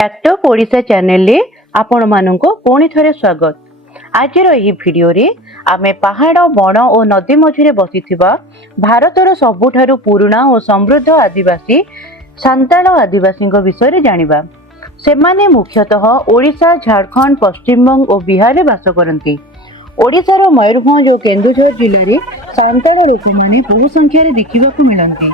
टैक्टअप Odisha channel रे आपण माननको पुणी थरे स्वागत। आज यही वीडियो रे आमे पहाड़ बण और नदी मझिरे बसिथिबा भारतर सबुठारु पुराना और समृद्ध आदिवासी सांताल आदिवासी विषय रे जानिबा। सेमाने मुख्यतः ओडिशा, झारखंड, पश्चिम बंग और बिहार रे बास करंती। ओडिशार मयूरभंज और केन्दुझर जिले में सांताल लोक माने बहु संख्या रे देखिबाकू मिलंती।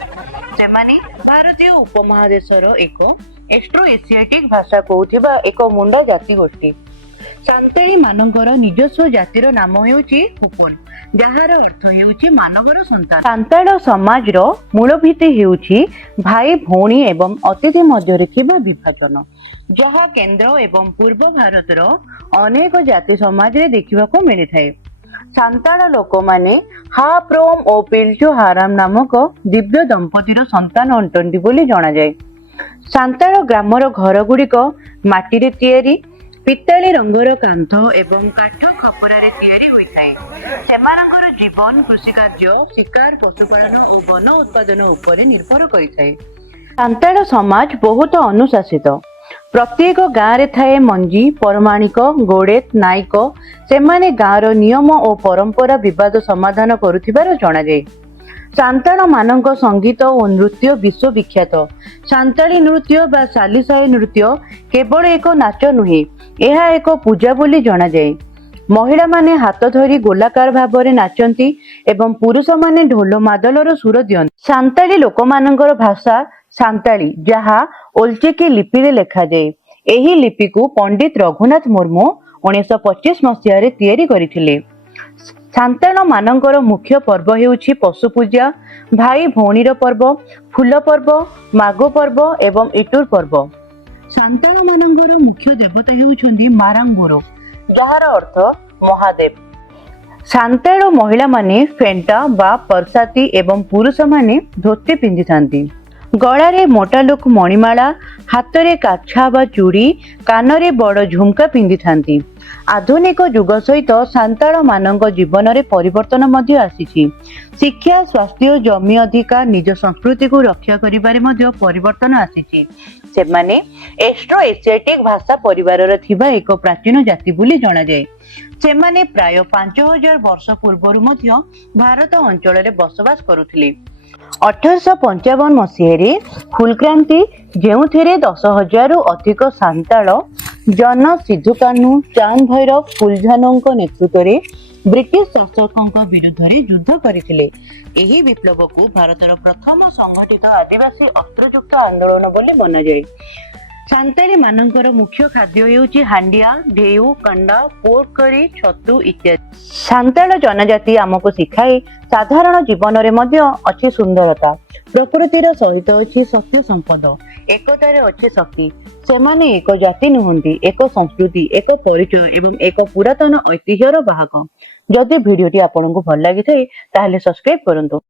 सेमाने भारतीय उपमहादेशर एक एस्ट्रो एशियाटिक भाषा कहूथिबा एक मुंडा जाति गोष्ठी। सांताली मानकर निजस्व जातिर नाम हेउची हुपुन, जहार अर्थ हेउची मानवर संतान। सांताल समाजर मूल भित्ति हेउची भाई भौणी एवं अतिथि मध्यरे थिबा विभाजन, जहा केंद्र एवं पूर्व भारतर अनेक जाति समाज रे देखिबाकू मिलिथाय। सांताल लोक माने हाप्रोम और पिल्चु हाराम नामक दिव्य दंपतिर संतान अंटंती बोली जणा जाय। सांताल ग्रामर घर गुड़िक माटी रे तैयारी, पित्ताली रंगर कांथ एवं काठ खपरा रे तैयारी होइथाय। सेमानकर जीवन कृषि कार्य, शिकार, पशुपालन और वन उत्पादन उपरे निर्भर करिथाय। सांताल समाज बहुत अनुशासित। प्रत्येक गाँव रे थाए मंजी, परमाणिक, गोड़ेत, नायक। सेमाने गाँवर नियम और परंपरा विवाद समाधान करुथिबार जणा जाय। सांताल मानक संगीत और नृत्य विश्व विख्यात। सांताली नृत्य बा सालिसाई नृत्य केवल एक नाच नुहे, यह एक पूजा बोली जणा जाय। महिला माने हाथ धरी गोलाकार भाव नाचंती एवं पुरुष माने ढोल मादलर सुर दियंती। सांताली लोक मानकर भाषा सांताली, जहा ओल्चेकी लिपि रे लेखा जाय। एही लिपि को पंडित रघुनाथ मुर्मू 1925 मसीह रे तैयारी करिथिले। सांताल मानकर मुख्य पर्व हेउछि पशु पूजा, भाई भौणीर पर्व, फूल पर्व, मागो पर्व एवं इटुर पर्व। सांताल मानकर मुख्य देवता हेउछन्ती मारांगुरो, जहार अर्थ महादेव। सांताल महिला माने फेंटा बा परसाती एवं पुरुष माने धोती पिंधिथांती। गलारे मोटा लोक मणिमाला, हाथ रे काछा बा चूड़ी, कान रे बड़ झुमका पिंधिथांती। आधुनिक युग सहित सांताल मानक जीवन रे परिवर्तन मध्य आसीछि। शिक्षा, स्वास्थ्य, जमी अधिकार, निज संस्कृति को रक्षा करिबारे मध्य परिवर्तन आसीछि। सेमाने एस्ट्रो एशियाटिक भाषा परिवार रे थिबा एक प्राचीन जाति बोली जणा जाय। सेमाने प्राय 5000 वर्ष पूर्वरु मध्य भारत अंचल रे बसवास करुथिले। 1855 मसीह फुलक्रांति, जेउथिरे 10,000 रु अधिक सांताल जन सिद्धू कान्हू, चांद भैरव, फुलझानों नेतृत्व में ब्रिटिश शासकों विरुद्ध युद्ध करथिले। एही विप्लव को भारतर प्रथम संगठित आदिवासी अस्त्रयुक्त आंदोलन बोली मना जाए। सांताली मानकर मुख्य खाद्य हेउची हांडिया, ढेउ, कंडा, पोर्क करी, छतु इत्यादि। सांताल जनजाति आमको शिखाए साधारण जीवन रे मध्य अछि सुंदरता, प्रकृतिर सहित अछि सत्य संपद, एकतारे अछि शक्ति। सेमाने एक जाति नुहंती, एक संस्कृति, एक परिचय एवं एक पुरातन ऐतिह्यर बाहक। जदि वीडियोटी आपनको भल लागि थाए ताहले सब्सक्राइब करंतु।